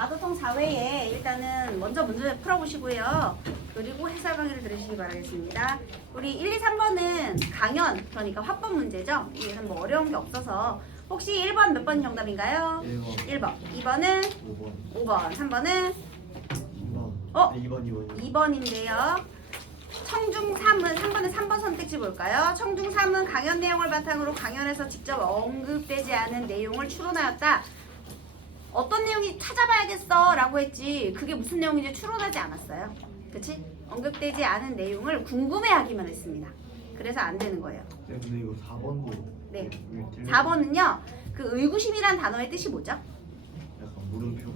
마도통 4회에 일단은 먼저 문제 풀어보시고요. 그리고 해설 강의를 들으시기 바라겠습니다. 우리 1, 2, 3번은 강연, 그러니까 화법 문제죠. 얘는 뭐 어려운 게 없어서 혹시 1번 몇 번 정답인가요? 1번. 2번은 5번. 3번은 2번. 2번인데요. 청중 3은 3번은 3번 선택지 볼까요? 청중 3은 강연 내용을 바탕으로 강연에서 직접 언급되지 않은 내용을 추론하였다. 어떤 내용이 찾아봐야겠어 라고 했지 그게 무슨 내용인지 추론하지 않았어요. 그치? 언급되지 않은 내용을 궁금해하기만 했습니다. 그래서 안 되는 거예요. 네, 근데 이거 4번도 네. 4번은요. 그 의구심이란 단어의 뜻이 뭐죠? 약간 물음표.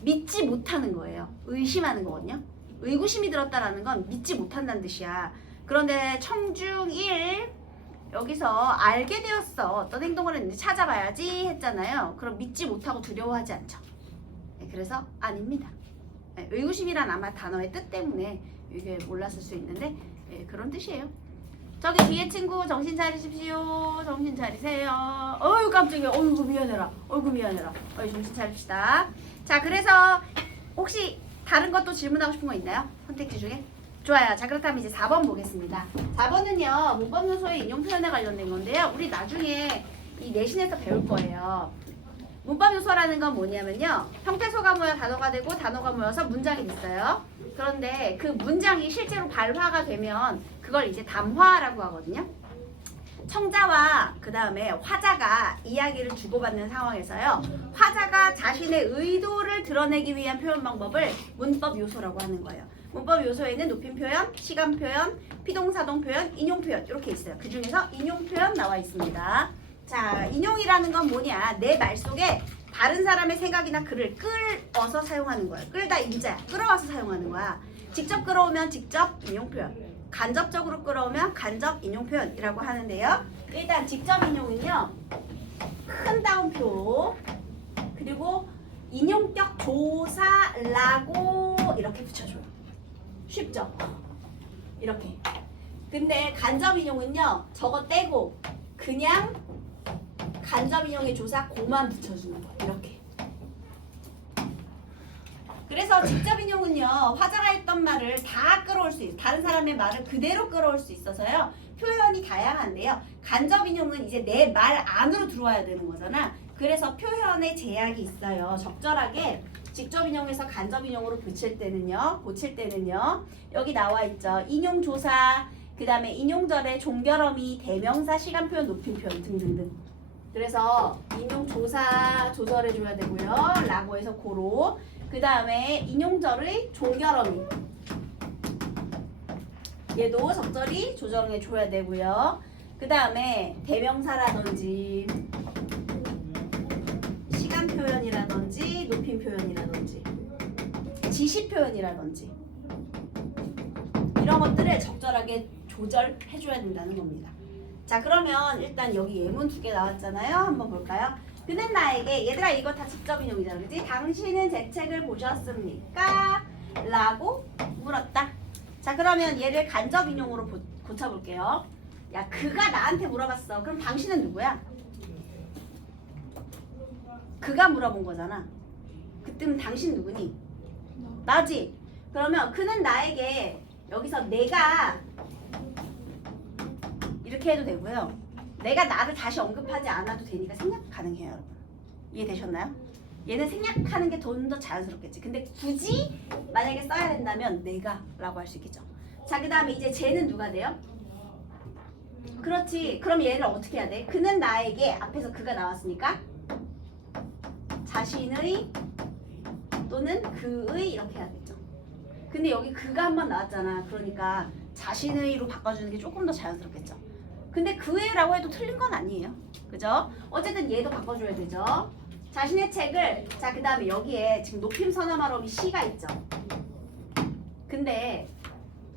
믿지 못하는 거예요. 의심하는 거거든요. 의구심이 들었다라는 건 믿지 못한다는 뜻이야. 그런데 청중 1 여기서 알게 되었어. 어떤 행동을 했는지 찾아봐야지 했잖아요. 그럼 믿지 못하고 두려워하지 않죠. 네, 그래서 아닙니다. 네, 의구심이란 아마 단어의 뜻 때문에 이게 몰랐을 수 있는데 네, 그런 뜻이에요. 저기 뒤에 친구 정신 차리십시오. 정신 차리세요. 어휴 깜짝이야. 어이구 미안해라. 어이구 미안해라. 정신 차립시다. 자 그래서 혹시 다른 것도 질문하고 싶은 거 있나요? 선택지 중에? 좋아요. 자 그렇다면 이제 4번 보겠습니다. 4번은요. 문법 요소의 인용 표현에 관련된 건데요. 우리 나중에 이 내신에서 배울 거예요. 문법 요소라는 건 뭐냐면요. 형태소가 모여 단어가 되고 단어가 모여서 문장이 됐어요. 그런데 그 문장이 실제로 발화가 되면 그걸 이제 담화라고 하거든요. 청자와 그 다음에 화자가 이야기를 주고받는 상황에서요. 화자가 자신의 의도를 드러내기 위한 표현 방법을 문법 요소라고 하는 거예요. 문법 요소에는 높임 표현, 시간 표현, 피동사동 표현, 인용 표현 이렇게 있어요. 그 중에서 인용 표현 나와 있습니다. 자, 인용이라는 건 뭐냐? 내 말 속에 다른 사람의 생각이나 글을 끌어서 사용하는 거예요. 끌다 인자야. 끌어와서 사용하는 거야. 직접 끌어오면 직접 인용 표현. 간접적으로 끌어오면 간접 인용 표현이라고 하는데요. 일단 직접 인용은요. 큰 따옴표 그리고 인용격 조사라고 이렇게 붙여줘요. 쉽죠? 이렇게. 근데 간접 인용은요. 저거 떼고 그냥 간접 인용의 조사 고만 붙여주는 거예요. 이렇게. 그래서 직접 인용은요. 화자가 했던 말을 다 끌어올 수 있어요. 다른 사람의 말을 그대로 끌어올 수 있어서요. 표현이 다양한데요. 간접 인용은 이제 내 말 안으로 들어와야 되는 거잖아. 그래서 표현에 제약이 있어요. 적절하게 직접 인용에서 간접 인용으로 고칠 때는요. 여기 나와 있죠. 인용 조사, 그 다음에 인용절의 종결어미, 대명사, 시간 표현, 높임 표현 등등등. 그래서 인용 조사 조절해줘야 되고요. 라고 해서 고로. 그 다음에 인용절의 종결어미. 얘도 적절히 조정해줘야 되고요. 그 다음에 대명사라든지 시간 표현이라든지 높임 표현이라든지 지시 표현이라든지 이런 것들을 적절하게 조절해줘야 된다는 겁니다. 자 그러면 일단 여기 예문 2개 나왔잖아요. 한번 볼까요? 그는 나에게 얘들아 이거 다 직접 인용이잖아. 그치? 당신은 제 책을 보셨습니까? 라고 물었다. 자 그러면 얘를 간접 인용으로 고쳐볼게요. 야 그가 나한테 물어봤어. 그럼 당신은 누구야? 그가 물어본 거잖아. 그때는 당신 누구니? 나지? 그러면 그는 나에게 여기서 내가 이렇게 해도 되고요. 내가 나를 다시 언급하지 않아도 되니까 생략 가능해요, 여러분. 이해되셨나요? 얘는 생략하는 게 좀 더 자연스럽겠지. 근데 굳이 만약에 써야 된다면 내가 라고 할 수 있겠죠. 자, 그 다음에 이제 쟤는 누가 돼요? 그렇지. 그럼 얘를 어떻게 해야 돼? 그는 나에게 앞에서 그가 나왔으니까 자신의 또는 그의 이렇게 해야겠죠. 근데 여기 그가 한 번 나왔잖아. 그러니까 자신의로 바꿔주는 게 조금 더 자연스럽겠죠. 근데 그애라고 해도 틀린 건 아니에요. 그죠? 어쨌든 얘도 바꿔줘야 되죠. 자신의 책을 자 그 다음에 여기에 지금 높임 선어말어미 시가 있죠. 근데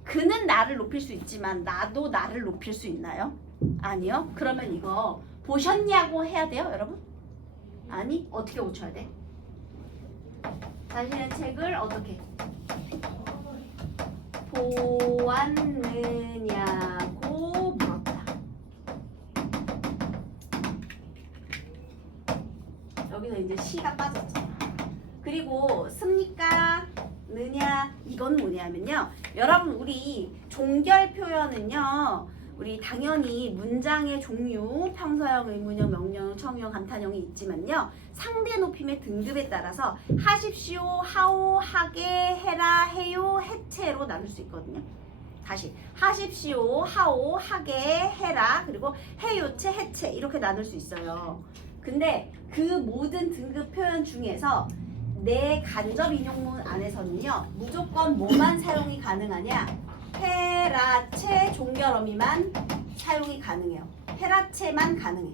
그는 나를 높일 수 있지만 나도 나를 높일 수 있나요? 아니요. 그러면 이거 보셨냐고 해야 돼요, 여러분? 아니, 어떻게 고쳐야 돼? 자신의 책을 어떻게? 보았느냐고 물었다. 여기서 이제 시가 빠졌죠. 그리고 습니까? 느냐? 이건 뭐냐면요. 여러분 우리 종결 표현은요. 우리 당연히 문장의 종류, 평서형, 의문형, 명령, 청유형, 감탄형이 있지만요. 상대 높임의 등급에 따라서 하십시오, 하오, 하게, 해라, 해요, 해체로 나눌 수 있거든요. 다시 하십시오, 하오, 하게, 해라, 그리고 해요체, 해체 이렇게 나눌 수 있어요. 근데 그 모든 등급 표현 중에서 내 간접 인용문 안에서는요. 무조건 뭐만 사용이 가능하냐? 헤라체 종결어미만 사용이 가능해요. 헤라체만 가능해.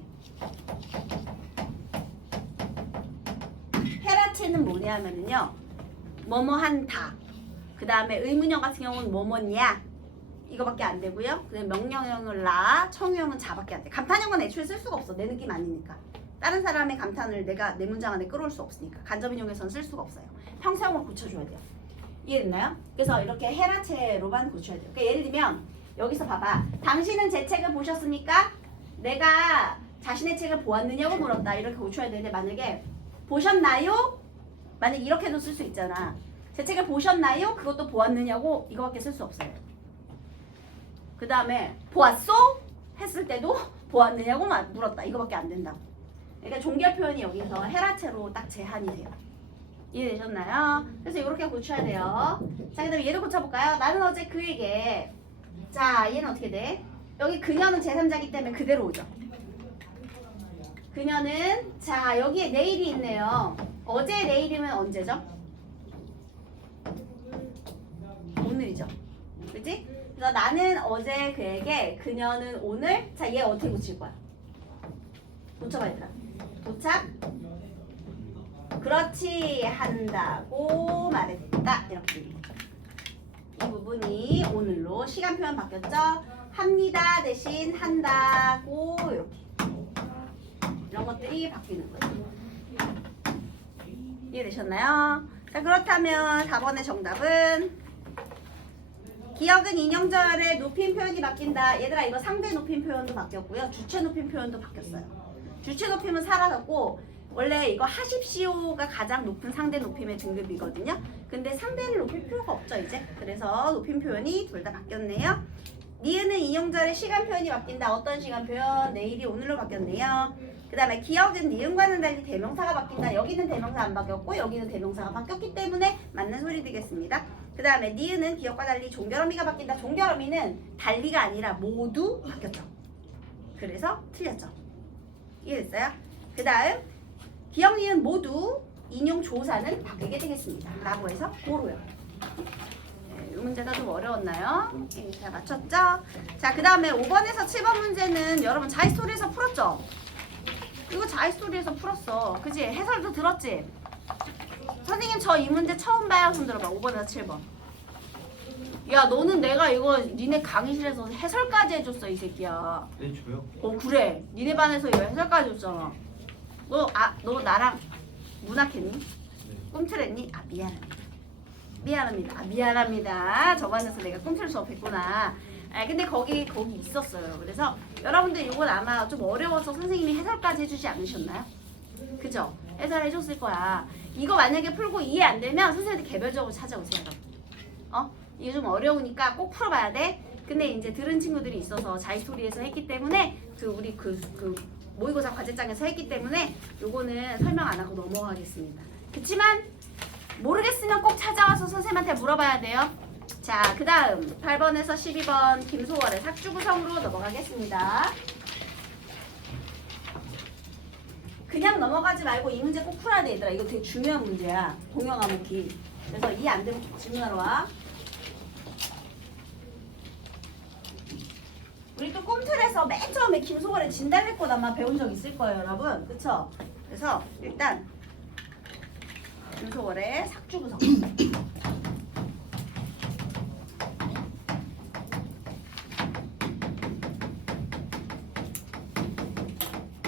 헤라체는 뭐냐면은요. 뭐뭐한다. 그 다음에 의문형 같은 경우는 뭐뭐냐 이거밖에 안 되고요. 그다음에 명령형은 라, 청유형은 자밖에 안 돼. 감탄형은 애초에 쓸 수가 없어. 내 느낌 아니니까. 다른 사람의 감탄을 내가 내 문장 안에 끌어올 수 없으니까 간접인용에서는 쓸 수가 없어요. 평사형을 고쳐줘야 돼요. 이해됐나요? 그래서 이렇게 헤라체로만 고쳐야 돼요. 그러니까 예를 들면 여기서 봐봐. 당신은 제 책을 보셨습니까? 내가 자신의 책을 보았느냐고 물었다. 이렇게 고쳐야 되는데 만약에 보셨나요? 만약 이렇게도 쓸 수 있잖아. 제 책을 보셨나요? 그것도 보았느냐고 이거밖에 쓸 수 없어요. 그 다음에 보았소? 했을 때도 보았느냐고 물었다. 이거밖에 안 된다고. 그러니까 종결 표현이 여기서 헤라체로 딱 제한이 돼요. 이해되셨나요? 그래서 이렇게 고쳐야 돼요. 자, 그 다음에 얘도 고쳐볼까요? 나는 어제 그에게. 자, 얘는 어떻게 돼? 여기 그녀는 제3자이기 때문에 그대로 오죠. 그녀는, 자, 여기에 내일이 있네요. 어제 내일이면 언제죠? 오늘이죠. 그치? 그래서 나는 어제 그에게, 그녀는 오늘. 자, 얘 어떻게 고칠 거야? 고쳐봐, 얘들아. 도착. 그렇지 한다고 말했다. 이렇게 이 부분이 오늘로 시간 표현 바뀌었죠? 합니다 대신 한다고 이렇게 이런 것들이 바뀌는 거예요. 이해되셨나요? 자, 그렇다면 4번의 정답은 기억은 인형절의 높임 표현이 바뀐다. 얘들아 이거 상대 높임 표현도 바뀌었고요. 주체 높임 표현도 바뀌었어요. 주체 높임은 사라졌고 원래 이거 하십시오가 가장 높은 상대 높임의 등급이거든요. 근데 상대를 높일 필요가 없죠 이제. 그래서 높임 표현이 둘 다 바뀌었네요. 니은은 인용절의 시간 표현이 바뀐다. 어떤 시간 표현? 내일이 오늘로 바뀌었네요. 그 다음에 기억은 니은과는 달리 대명사가 바뀐다. 여기는 대명사 안 바뀌었고 여기는 대명사가 바뀌었기 때문에 맞는 소리 되겠습니다. 그 다음에 니은은 기억과 달리 종결어미가 바뀐다. 종결어미는 달리가 아니라 모두 바뀌었죠. 그래서 틀렸죠. 이해됐어요? 그 다음 기억, 니은 모두 인용 조사는 바뀌게 되겠습니다. 라고 해서 고로요. 네, 이 문제가 좀 어려웠나요? 네, 잘 맞췄죠? 자, 그 다음에 5번에서 7번 문제는 여러분 자이스토리에서 풀었죠? 이거 자이스토리에서 풀었어. 그지? 해설도 들었지? 선생님 저 이 문제 처음 봐요. 손 들어봐. 5번에서 7번. 야, 너는 내가 이거 니네 강의실에서 해설까지 해줬어, 이 새끼야. 네, 줘요. 그래. 니네 반에서 이거 해설까지 줬잖아. 너 나랑 문학했니? 네. 꿈틀했니? 아, 미안합니다. 미안합니다. 아, 미안합니다. 저반에서 내가 꿈틀 수업했구나. 아, 근데 거기 있었어요. 그래서 여러분들 이건 아마 좀 어려워서 선생님이 해설까지 해주지 않으셨나요? 그죠? 해설해줬을 거야. 이거 만약에 풀고 이해 안 되면 선생님한테 개별적으로 찾아오세요. 이게 좀 어려우니까 꼭 풀어봐야 돼. 근데 이제 들은 친구들이 있어서 자이스토리에서 했기 때문에 우리 모의고사 과제장에서 했기 때문에 요거는 설명 안 하고 넘어가겠습니다. 그치만 모르겠으면 꼭 찾아와서 선생님한테 물어봐야 돼요. 자, 그 다음 8번에서 12번 김소월의 삭주 구성으로 넘어가겠습니다. 그냥 넘어가지 말고 이 문제 꼭 풀어야 돼 얘들아. 이거 되게 중요한 문제야. 동영 과목이. 그래서 이해 안 되면 질문하러 와. 우리 또 꿈틀에서 맨 처음에 김소월의 진달래꽃 아마 배운 적 있을 거예요, 여러분. 그쵸? 그래서 일단 김소월의 삭주 구성.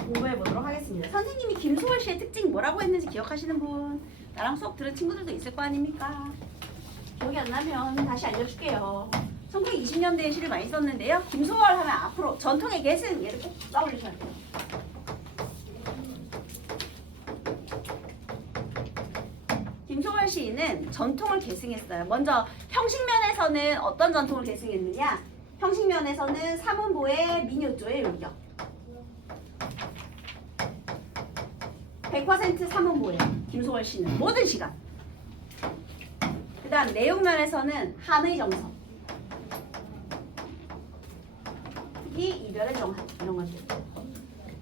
공부해 보도록 하겠습니다. 선생님이 김소월 씨의 특징이 뭐라고 했는지 기억하시는 분? 나랑 수업 들은 친구들도 있을 거 아닙니까? 기억이 안 나면 다시 알려줄게요. 1920년대에 시를 많이 썼는데요. 김소월 하면 앞으로 전통의 계승 얘를 꼭 떠올리셔야 돼요. 김소월 시인은 전통을 계승했어요. 먼저 형식면에서는 어떤 전통을 계승했느냐? 형식면에서는 사문보의 민요조의 요격. 100% 사문보예요. 김소월 시는 모든 시간. 그 다음 내용면에서는 한의 정서. 특히 이별의 정한 이런 것들.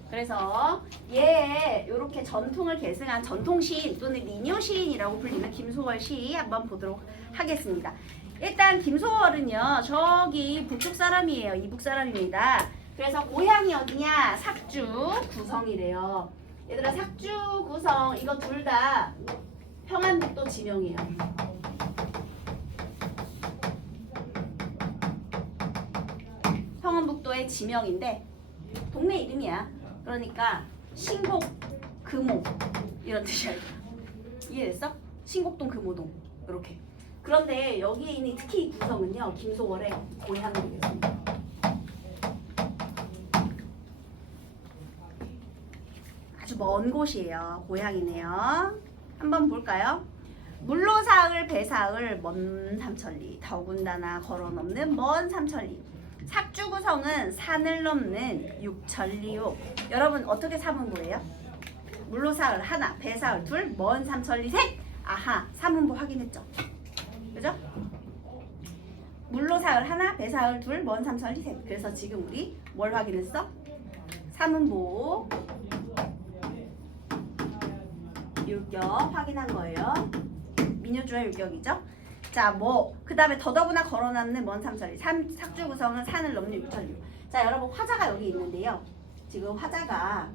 그래서 얘 이렇게 전통을 계승한 전통시인 또는 민요시인이라고 불리는 김소월 시 한번 보도록 하겠습니다. 일단 김소월은요 저기 북쪽 사람이에요. 이북 사람입니다. 그래서 고향이 어디냐? sak주 구성이래요. 얘들아 sak주 구성 이거 둘 다 평안북도 지명이에요. 평안북도의 지명인데 동네 이름이야. 그러니까 신곡 금호 이런 뜻이야. 이해됐어? 신곡동 금호동 이렇게. 그런데 여기에 있는 특히 이 구성은요 김소월의 고향이 되겠습니다. 아주 먼 곳이에요. 고향이네요. 한번 볼까요? 물로사흘 배사흘 먼 삼천리 더군다나 걸어넘는 먼 삼천리 삭주구성은 산을 넘는 육천리요. 여러분 어떻게 사문보예요? 물로사흘 하나, 배사흘 둘, 먼 삼천리 셋. 아하, 사문보 확인했죠? 그죠? 물로사흘 하나, 배사흘 둘, 먼 삼천리 셋. 그래서 지금 우리 뭘 확인했어? 사문보 율격 확인한 거예요. 민요조의 율격이죠? 자, 그 다음에 더더구나 걸어남는 먼 삼천리 삭주 구성은 산을 넘는 육천리. 자, 여러분 화자가 여기 있는데요. 지금 화자예요.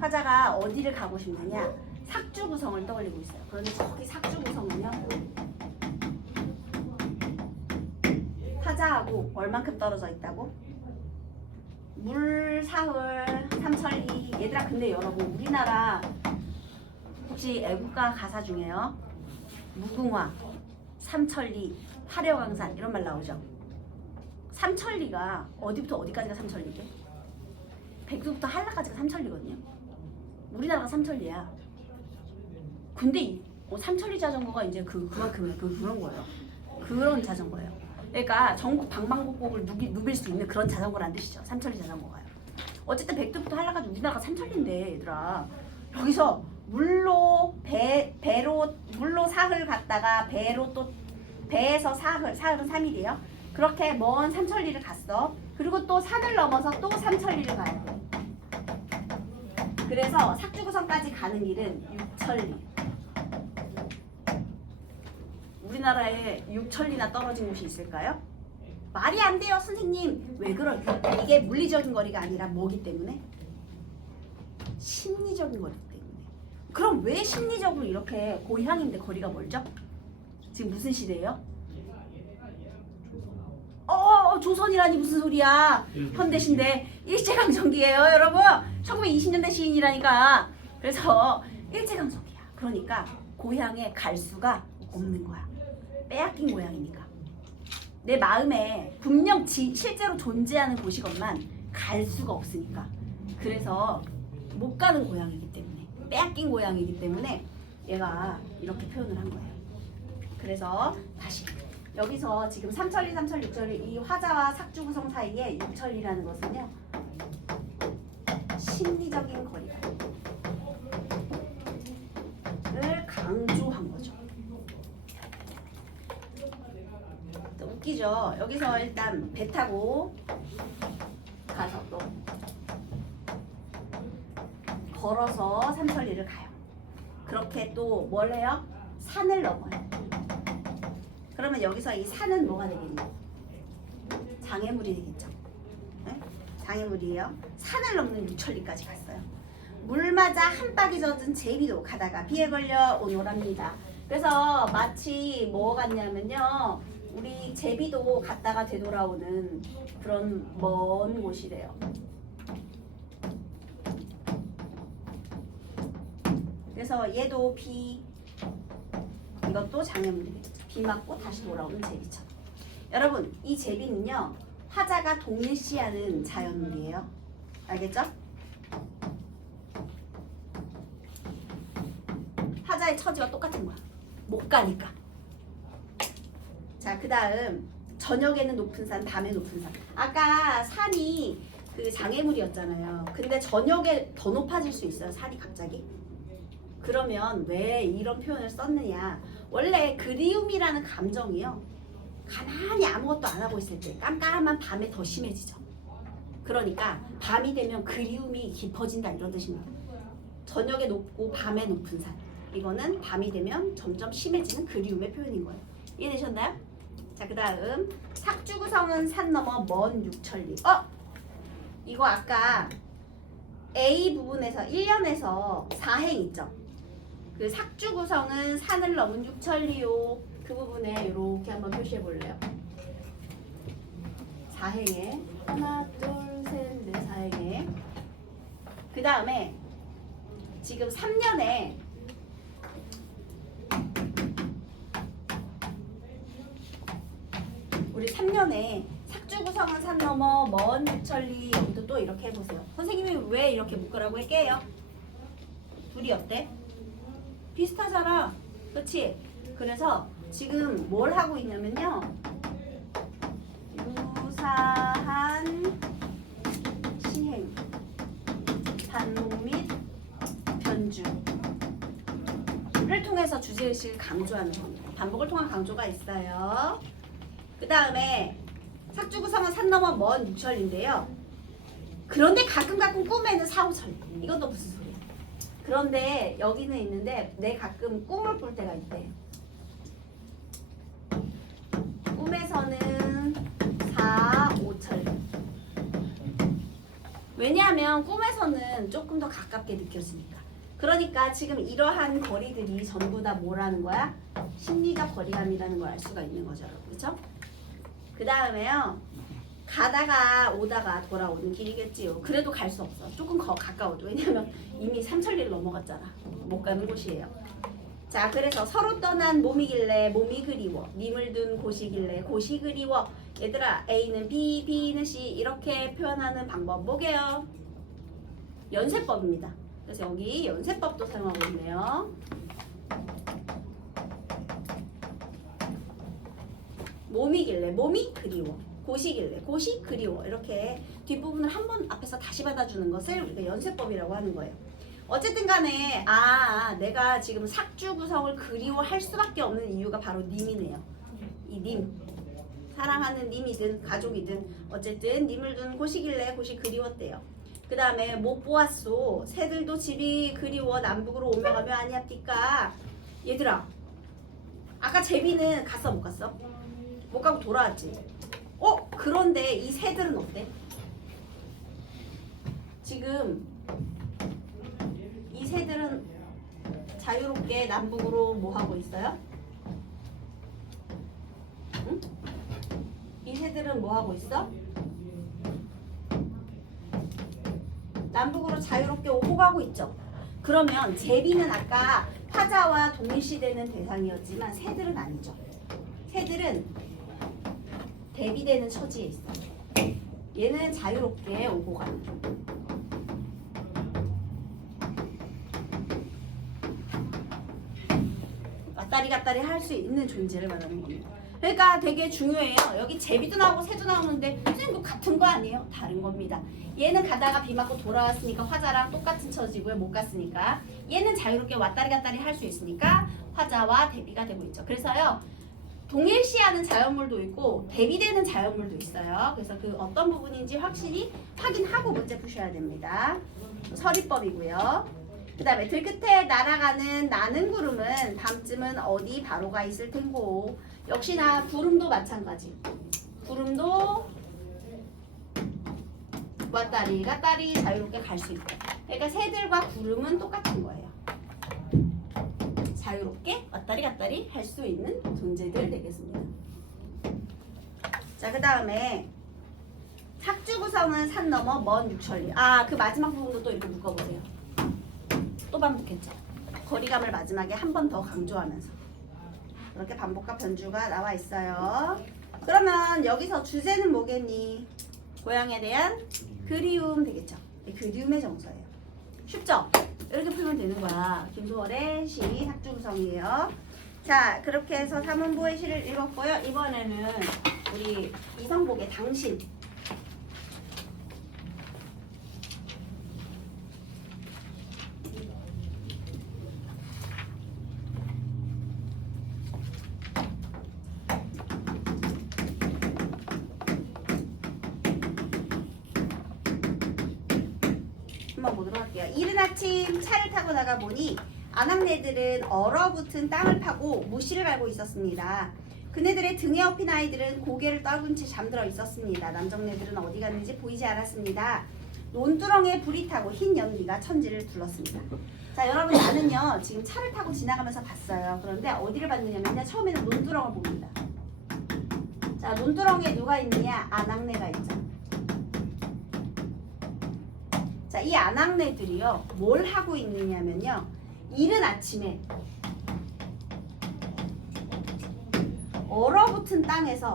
화자가 어디를 가고 싶느냐? 삭주 구성을 떠올리고 있어요. 그런데 저기 삭주 구성은요. 화자하고 얼만큼 떨어져 있다고? 물사흘 삼천리. 얘들아 근데 여러분 우리나라 혹시 애국가 가사 중에요 무궁화 삼천리 화려강산 이런 말 나오죠. 삼천리가 어디부터 어디까지가 삼천리게? 백두부터 한라까지가 삼천리거든요. 우리나라가 삼천리야. 근데 삼천리 자전거가 이제 그만큼 그런 거예요. 그런 자전거예요. 그러니까 전국 방방곡곡을 누빌 수 있는 그런 자전거란 뜻이죠. 삼천리 자전거가요. 어쨌든 백두부터 한라까지 우리나라가 삼천리인데 얘들아 여기서 물로 사흘 갔다가 배로 또 배에서 사흘은 3일이에요. 그렇게 먼 삼천리를 갔어. 그리고 또 산을 넘어서 또 삼천리를 가야 돼. 그래서 삭주구성까지 가는 길은 육천리. 우리나라에 육천리나 떨어진 곳이 있을까요? 말이 안 돼요, 선생님. 왜 그럴까? 이게 물리적인 거리가 아니라 뭐기 때문에? 심리적인 거리 때문에. 그럼 왜 심리적으로 이렇게 고향인데 거리가 멀죠? 지금 무슨 시대예요? 조선이라니 무슨 소리야? 현대시인데 일제강점기예요, 여러분. 1920년대 시인이라니까. 그래서 일제강점기야. 그러니까 고향에 갈 수가 없는 거야. 빼앗긴 고향이니까. 내 마음에 분명 실제로 존재하는 곳이건만 갈 수가 없으니까. 그래서 못 가는 고향이기 때문에, 빼앗긴 고향이기 때문에 얘가 이렇게 표현을 한 거예요. 그래서 다시 여기서 지금 삼천리, 육천리 이 화자와 삭주구성 사이에 육천리라는 것은요 심리적인 거리를 강조한 거죠. 웃기죠? 여기서 일단 배 타고 가서 또 걸어서 삼천리를 가요. 그렇게 또 뭘 해요? 산을 넘어요. 그러면 여기서 이 산은 뭐가 되겠냐? 장애물이 되겠죠. 네? 장애물이에요. 산을 넘는 유천리까지 갔어요. 물 맞아 한 빡이 젖은 제비도 가다가 비에 걸려 오노랍니다. 그래서 마치 뭐 같냐면요. 우리 제비도 갔다가 되돌아오는 그런 먼 곳이래요. 그래서 얘도 비, 이것도 장애물이겠죠. 비 맞고 다시 돌아오는 제비처럼. 여러분 이 제비는요 화자가 동일시하는 자연물이에요. 알겠죠? 화자의 처지와 똑같은 거야. 못 가니까. 자, 그 다음 저녁에는 높은 산, 밤에 높은 산. 아까 산이 그 장애물이었잖아요. 근데 저녁에 더 높아질 수 있어요. 산이 갑자기. 그러면 왜 이런 표현을 썼느냐. 원래 그리움이라는 감정이요. 가만히 아무것도 안 하고 있을 때 깜깜한 밤에 더 심해지죠. 그러니까 밤이 되면 그리움이 깊어진다 이런 뜻입니다. 저녁에 높고 밤에 높은 산. 이거는 밤이 되면 점점 심해지는 그리움의 표현인 거예요. 이해되셨나요? 자, 그 다음 삭주구성은 산 너머 먼 육천리. 이거 아까 A 부분에서 1년에서 4행 있죠? 그 삭주구성은 산을 넘은 육천리요. 그 부분에 이렇게 한번 표시해 볼래요? 4행에 하나, 둘, 셋, 넷, 4행에 그 다음에 지금 3년에 우리 3년에 삭주구성은 산 넘어 먼 육천리 여기도 또 이렇게 해보세요. 선생님이 왜 이렇게 묶으라고 할게요? 둘이 어때? 비슷하잖아. 그치? 그래서 지금 뭘 하고 있냐면요. 유사한 시행, 반복 및 변주를 통해서 주제의식을 강조하는 겁니다. 반복을 통한 강조가 있어요. 그 다음에 삭주구성은 산 넘어 먼 육천리인데요. 그런데 가끔 꿈에는 사후천리. 이건 또 무슨 소리야? 그런데 여기는 있는데 내 가끔 꿈을 꿀 때가 있대. 꿈에서는 4, 5천리. 왜냐하면 꿈에서는 조금 더 가깝게 느껴지니까. 그러니까 지금 이러한 거리들이 전부 다 뭐라는 거야? 심리적 거리감이라는 걸 알 수가 있는 거죠. 그렇죠? 그 다음에요. 가다가 오다가 돌아오는 길이겠지요. 그래도 갈 수 없어. 조금 가까워도. 왜냐면 이미 삼천리를 넘어갔잖아. 못 가는 곳이에요. 자, 그래서 서로 떠난 몸이길래 몸이 그리워. 님을 둔 곳이길래 곳이 그리워. 얘들아, A는 B, B는 C 이렇게 표현하는 방법 뭐게요? 연세법입니다. 그래서 여기 연세법도 사용하고 있네요. 몸이길래 몸이 그리워. 곳이길래 곳이 그리워. 이렇게 뒷부분을 한 번 앞에서 다시 받아주는 것을 우리가 연세법이라고 하는 거예요. 어쨌든 간에 내가 지금 삭주구성을 그리워할 수밖에 없는 이유가 바로 님이네요. 이 님. 사랑하는 님이든 가족이든 어쨌든 님을 둔 곳이길래 곳이 그리웠대요. 그 다음에 못 보았소. 새들도 집이 그리워 남북으로 오며 가며 아니합니까? 얘들아, 아까 제비는 갔어 못 갔어? 못 가고 돌아왔지. 그런데 이 새들은 어때? 지금 이 새들은 자유롭게 남북으로 뭐 하고 있어요? 응? 이 새들은 뭐 하고 있어? 남북으로 자유롭게 오고 가고 있죠. 그러면 제비는 아까 화자와 동일시되는 대상이었지만 새들은 아니죠. 새들은 대비되는 처지에 있어요. 얘는 자유롭게 오고 가는. 왔다리 갔다리 할 수 있는 존재를 말하는 겁니다. 그러니까 되게 중요해요. 여기 제비도 나오고 새도 나오는데 선생님 그 같은 거 아니에요? 다른 겁니다. 얘는 가다가 비 맞고 돌아왔으니까 화자랑 똑같은 처지고요. 못 갔으니까. 얘는 자유롭게 왔다리 갔다리 할 수 있으니까 화자와 대비가 되고 있죠. 그래서요. 동일시하는 자연물도 있고 대비되는 자연물도 있어요. 그래서 그 어떤 부분인지 확실히 확인하고 문제 푸셔야 됩니다. 서리법이고요. 그 다음에 들끝에 날아가는 나는 구름은 밤쯤은 어디 바로가 있을 텐고. 역시나 구름도 마찬가지. 구름도 왔다리 갔다리 자유롭게 갈 수 있다. 그러니까 새들과 구름은 똑같은 거예요. 자유롭게 왔다리 갔다리 할 수 있는 존재들 되겠습니다. 자, 그 다음에 삭주구성은 산 넘어 먼 육천리. 그 마지막 부분도 또 이렇게 묶어보세요. 또 반복했죠. 거리감을 마지막에 한 번 더 강조하면서 이렇게 반복과 변주가 나와 있어요. 그러면 여기서 주제는 뭐겠니? 고향에 대한 그리움 되겠죠. 그리움의 정서예요. 쉽죠? 이렇게 풀면 되는 거야. 김소월의 시 학주 구성이에요. 자, 그렇게 해서 삼원보의 시를 읽었고요. 이번에는 우리 이성복의 당신. 한번 보도록 할게요. 이른 아침 차를 타고 나가 보니 아낙네들은 얼어붙은 땅을 파고 무시를 갈고 있었습니다. 그네들의 등에 업힌 아이들은 고개를 떨군 채 잠들어 있었습니다. 남정네들은 어디 갔는지 보이지 않았습니다. 논두렁에 불이 타고 흰 연기가 천지를 둘렀습니다. 자, 여러분, 나는요 지금 차를 타고 지나가면서 봤어요. 그런데 어디를 봤느냐면요, 처음에는 논두렁을 봅니다. 자, 논두렁에 누가 있느냐? 아낙네가 있죠. 자, 이 아낙네들이요 뭘 하고 있느냐면요, 이른 아침에 얼어붙은 땅에서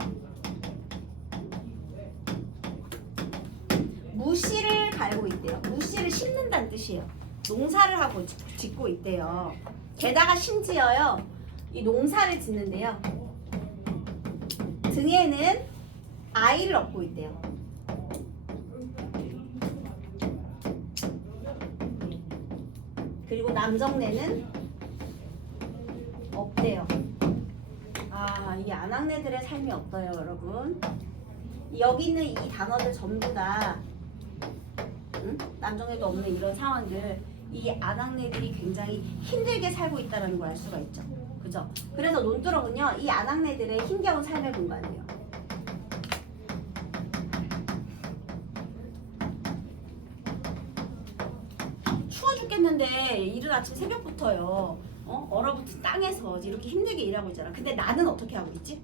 무씨를 갈고 있대요. 무씨를 심는다는 뜻이에요. 농사를 하고 짓고 있대요. 게다가 심지어요 이 농사를 짓는데요, 등에는 아이를 업고 있대요. 그리고 남정네는 없대요. 아, 이 아낙네들의 삶이 어때요, 여러분? 여기 있는 이 단어들 전부 다 남정네도 없는 이런 상황들, 이 아낙네들이 굉장히 힘들게 살고 있다는 걸 알 수가 있죠. 그죠? 그래서 논두렁은요, 이 아낙네들의 힘겨운 삶의 공간이에요. 추워 죽겠는데 이른 아침 새벽부터요, 얼어붙은 땅에서 이렇게 힘들게 일하고 있잖아. 근데 나는 어떻게 하고 있지?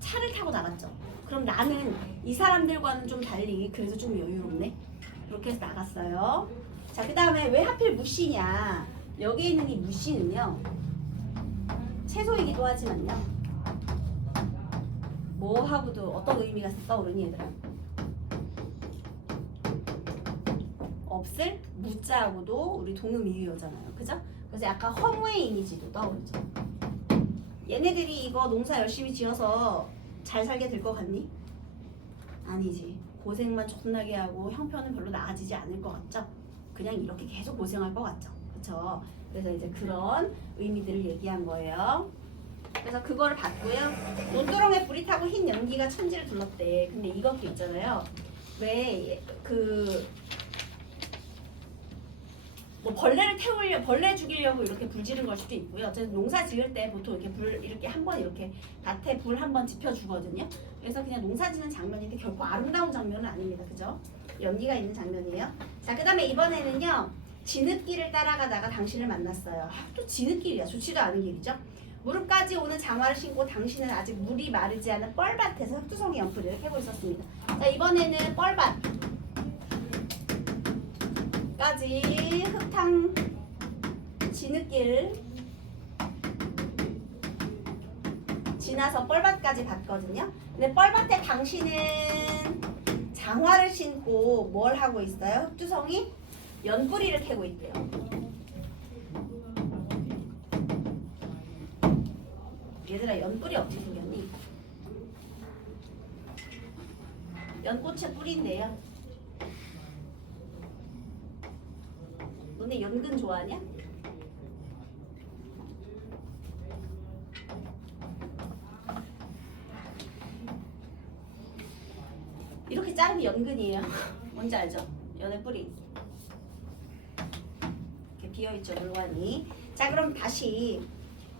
차를 타고 나갔죠. 그럼 나는 이 사람들과는 좀 달리 그래서 좀 여유롭네. 그렇게 해서 나갔어요. 자, 그 다음에 왜 하필 무씨냐? 여기 있는 이 무씨는요, 채소이기도 하지만요, 뭐하고도 어떤 의미가 떠오르니, 얘들아? 없을 무자하고도 우리 동음이유잖아요. 그죠? 그래서 약간 허무의 이미지도 떠오르죠. 얘네들이 이거 농사 열심히 지어서 잘 살게 될 것 같니? 아니지. 고생만 존나게 하고 형편은 별로 나아지지 않을 것 같죠? 그냥 이렇게 계속 고생할 것 같죠? 그쵸? 그래서 이제 그런 의미들을 얘기한 거예요. 그래서 그거를 봤고요. 논두렁에 불이 타고 흰 연기가 천지를 둘렀대. 근데 이것도 있잖아요. 왜 뭐 벌레를 벌레 죽이려고 이렇게 불 지른 걸 수도 있고요. 어쨌든 농사 지을 때 보통 이렇게 불 이렇게 한번 이렇게 밭에 불 한번 지펴 주거든요. 그래서 그냥 농사 지는 장면인데 결코 아름다운 장면은 아닙니다. 그죠? 연기가 있는 장면이에요. 자, 그다음에 이번에는요, 진흙길을 따라가다가 당신을 만났어요. 아, 또 진흙길이야. 좋지도 않은 길이죠. 무릎까지 오는 장화를 신고 당신은 아직 물이 마르지 않은 뻘밭에서 흑두성이 연풀이를 캐고 있었습니다. 자, 이번에는 뻘밭 까지 흙탕 진흙길 지나서 뻘밭까지 봤거든요. 근데 뻘밭에 당신은 장화를 신고 뭘 하고 있어요? 흑두성이 연뿌리를 캐고 있대요. 얘들아, 연뿌리 어떻게 생겼니? 연꽃의 뿌리인데요. 너네 연근 좋아하냐? 이렇게 자르면 연근이에요. 뭔지 알죠? 연의 뿌리. 이렇게 비어있죠, 물관이. 자, 그럼 다시.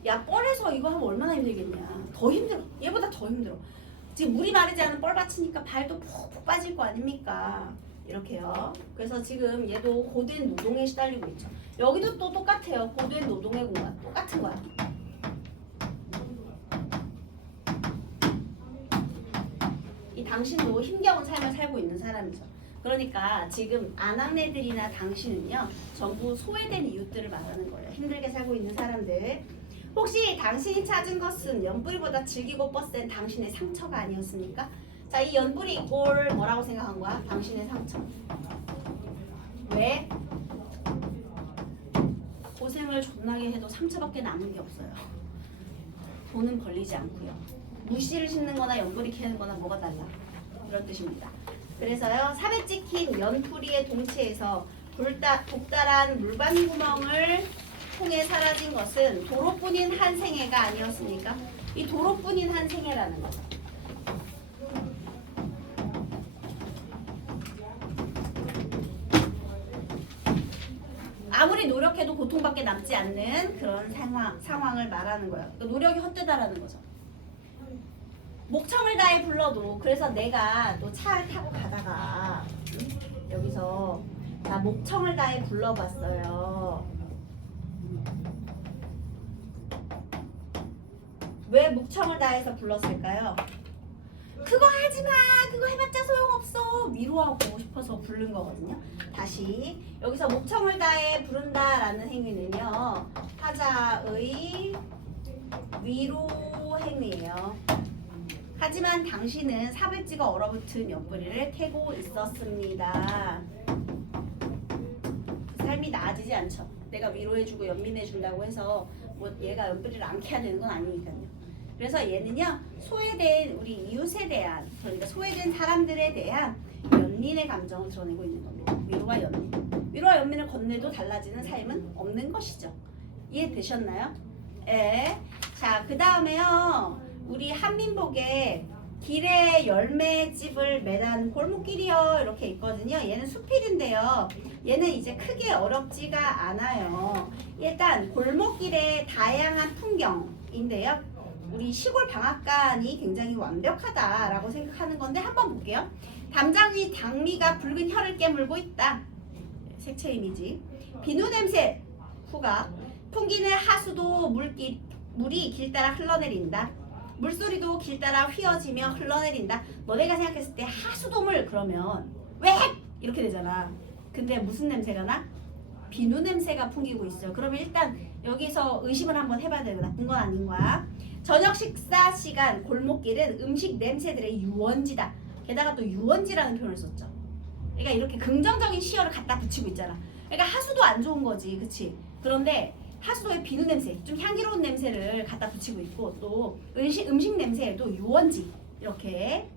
야, 뻘에서 이거 하면 얼마나 힘들겠냐. 더 힘들어. 얘보다 더 힘들어. 지금 물이 마르지 않은 뻘밭이니까 발도 푹푹 빠질 거 아닙니까? 이렇게요. 그래서 지금 얘도 고된 노동에 시달리고 있죠. 여기도 또 똑같아요. 고된 노동의 공간. 똑같은 거야. 이 당신도 힘겨운 삶을 살고 있는 사람이죠. 그러니까 지금 아낙네들이나 당신은요, 전부 소외된 이웃들을 말하는 거예요. 힘들게 살고 있는 사람들. 혹시 당신이 찾은 것은 연뿌리보다 질기고 뻗센 당신의 상처가 아니었습니까? 자, 이 연뿌리 이꼴 뭐라고 생각한 거야? 당신의 상처. 왜? 고생을 존나게 해도 상처밖에 남은 게 없어요. 돈은 벌리지 않고요. 무씨를 심는 거나 연불이 캐는 거나 뭐가 달라. 이런 뜻입니다. 그래서요. 삽에 찍힌 면풀이의 동체에서 독달한 물반 구멍을 통해 사라진 것은 도로뿐인 한 생애가 아니었습니까? 이 도로뿐인 한 생애라는 거죠. 아무리 노력해도 고통밖에 남지 않는 그런 상황을 말하는 거예요. 그러니까 노력이 헛되다라는 거죠. 목청을 다해 불러도 그래서 내가 또 차를 타고 가다가 여기서 자 목청을 다해 불러봤어요. 왜 목청을 다해서 불렀을까요? 그거 하지마, 그거 해봤자 소용없어, 위로하고 싶어서 부른 거거든요. 다시 여기서 목청을 다해 부른다라는 행위는요 하자의 위로 행위예요. 하지만 당신은 삽을 찍어 얼어붙은 옆구리를 캐고 있었습니다. 삶이 나아지지 않죠. 내가 위로해주고 연민해준다고 해서 뭐 얘가 연필을 안 캐야 되는 건 아니니까요. 그래서 얘는요 소외된 우리 이웃에 대한, 그러니까 소외된 사람들에 대한 연민의 감정을 드러내고 있는 겁니다. 위로와 연민. 위로와 연민을 건네도 달라지는 삶은 없는 것이죠. 이해되셨나요? 예. 자, 그 다음에요. 우리 한민복에 길에 열매집을 매단 골목길이요 이렇게 있거든요. 얘는 수필인데요. 얘는 이제 크게 어렵지가 않아요. 일단 골목길의 다양한 풍경인데요. 우리 시골 방앗간이 굉장히 완벽하다라고 생각하는 건데 한번 볼게요. 담장 위 당미가 붉은 혀를 깨물고 있다. 색채 이미지. 비누 냄새 후각. 풍기는 하수도 물이 길 따라 흘러내린다. 물소리도 길 따라 휘어지며 흘러내린다. 너네가 생각했을 때 하수도물 그러면 왜? 이렇게 되잖아. 근데 무슨 냄새가 나? 비누 냄새가 풍기고 있어요. 그러면 일단 여기서 의심을 한번 해봐야 되고 나쁜 건 아닌 거야. 저녁 식사 시간 골목길은 음식 냄새들의 유원지다. 게다가 또 유원지라는 표현을 썼죠. 그러니까 이렇게 긍정적인 시어를 갖다 붙이고 있잖아. 그러니까 하수도 안 좋은 거지, 그치? 그런데 하수도의 비누 냄새, 좀 향기로운 냄새를 갖다 붙이고 있고 또 음식 냄새에도 유원지 이렇게.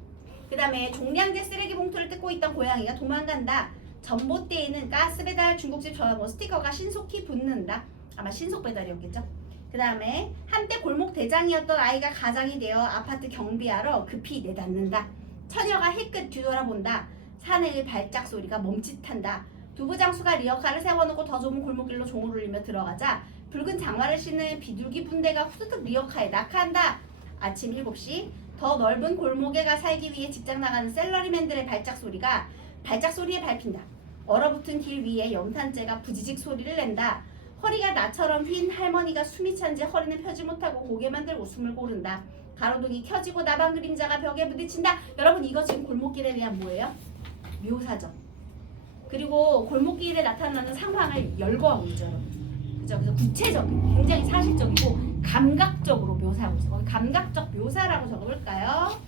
그 다음에 종량제 쓰레기 봉투를 뜯고 있던 고양이가 도망간다. 전봇대에는 가스 배달, 중국집 전화번호 스티커가 신속히 붙는다. 아마 신속 배달이었겠죠. 그 다음에 한때 골목 대장이었던 아이가 가장이 되어 아파트 경비하러 급히 내닫는다. 처녀가 힐끗 뒤돌아본다. 사내의 발작 소리가 멈칫한다. 두부장수가 리어카를 세워놓고 더 좁은 골목길로 종을 울리며 들어가자 붉은 장화를 신는 비둘기 분대가 후두둑 리어카에 낙하한다. 아침 7시 더 넓은 골목에 가 살기 위해 직장 나가는 셀러리맨들의 발작 소리에 밟힌다. 얼어붙은 길 위에 염탄재가 부지직 소리를 낸다. 허리가 나처럼 휜 할머니가 숨이 찬지 허리는 펴지 못하고 고개만 들고 숨을 고른다. 가로등이 켜지고 나방 그림자가 벽에 부딪힌다. 여러분 이거 지금 골목길에 대한 뭐예요? 묘사죠. 그리고 골목길에 나타나는 상황을 열거하고 있죠. 그죠? 그래서 구체적인, 굉장히 사실적이고 감각적으로 묘사하고 있어요. 거기 감각적 묘사라고 적어볼까요?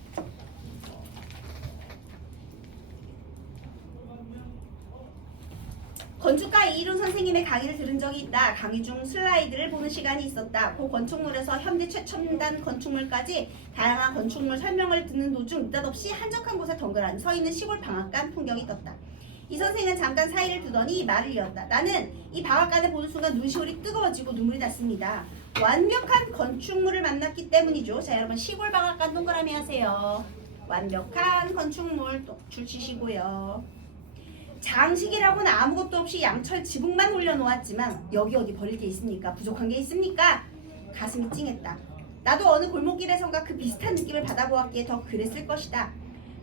건축가 이일훈 선생님의 강의를 들은 적이 있다. 강의 중 슬라이드를 보는 시간이 있었다. 그 건축물에서 현대 최첨단 건축물까지 다양한 건축물 설명을 듣는 도중 느닷없이 한적한 곳에 덩그러니 서 있는 시골 방앗간 풍경이 떴다. 이 선생은 잠깐 사이를 두더니 말을 이었다. 나는 이 방앗간을 보는 순간 눈시울이 뜨거워지고 눈물이 났습니다. 완벽한 건축물을 만났기 때문이죠. 자, 여러분 시골 방앗간 동그라미 하세요. 완벽한 건축물 또 줄치시고요. 장식이라고는 아무것도 없이 양철 지붕만 올려놓았지만 여기 어디 버릴 게 있습니까? 부족한 게 있습니까? 가슴이 찡했다. 나도 어느 골목길에선가 그 비슷한 느낌을 받아보았기에 더 그랬을 것이다.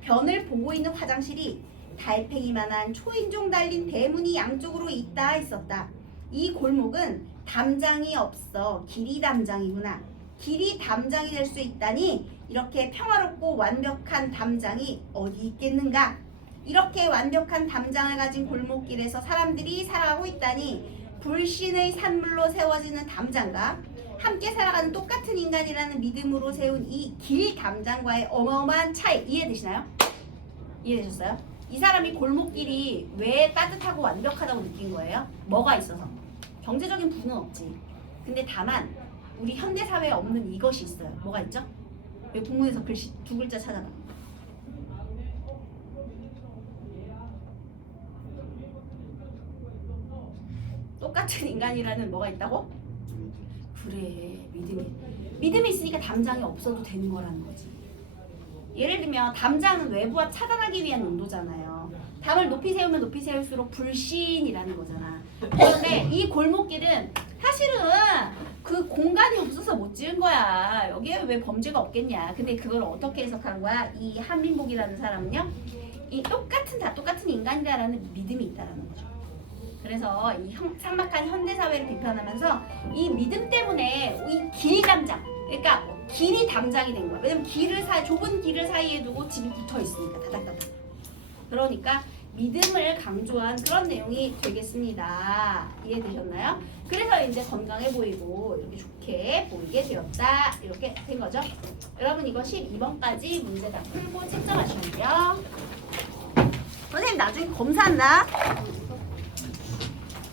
변을 보고 있는 화장실이 달팽이만한 초인종 달린 대문이 양쪽으로 있다 있었다. 이 골목은 담장이 없어 길이 담장이구나. 길이 담장이 될 수 있다니 이렇게 평화롭고 완벽한 담장이 어디 있겠는가? 이렇게 완벽한 담장을 가진 골목길에서 사람들이 살아가고 있다니 불신의 산물로 세워지는 담장과 함께 살아가는 똑같은 인간이라는 믿음으로 세운 이 길 담장과의 어마어마한 차이 이해되시나요? 이해되셨어요? 이 사람이 골목길이 왜 따뜻하고 완벽하다고 느낀 거예요? 뭐가 있어서? 경제적인 부는 없지. 근데 다만 우리 현대 사회에 없는 이것이 있어요. 뭐가 있죠? 여기 본문에서 글씨 두 글자 찾아봐. 똑같은 인간이라는 뭐가 있다고? 그래, 믿음이 있으니까 담장이 없어도 되는 거라는 거지. 예를 들면 담장은 외부와 차단하기 위한 용도잖아요. 담을 높이 세우면 높이 세울수록 불신이라는 거잖아. 그런데 이 골목길은 사실은 그 공간이 없어서 못 지은 거야. 여기에 왜 범죄가 없겠냐. 근데 그걸 어떻게 해석한 거야? 이 한민복이라는 사람은요, 이 똑같은 인간이라는 믿음이 있다라는 거죠. 그래서 이 삭막한 현대 사회를 비판하면서 이 믿음 때문에 이 길 담장, 그러니까 길이 담장이 된 거야. 왜냐면 좁은 길을 사이에 두고 집이 붙어 있으니까 다닥다닥. 그러니까 믿음을 강조한 그런 내용이 되겠습니다. 이해되셨나요? 그래서 이제 건강해 보이고 이렇게 좋게 보이게 되었다. 이렇게 된 거죠. 여러분 이거 12번까지 문제 다 풀고 채점하시면 돼요. 선생님 나중에 검사한다.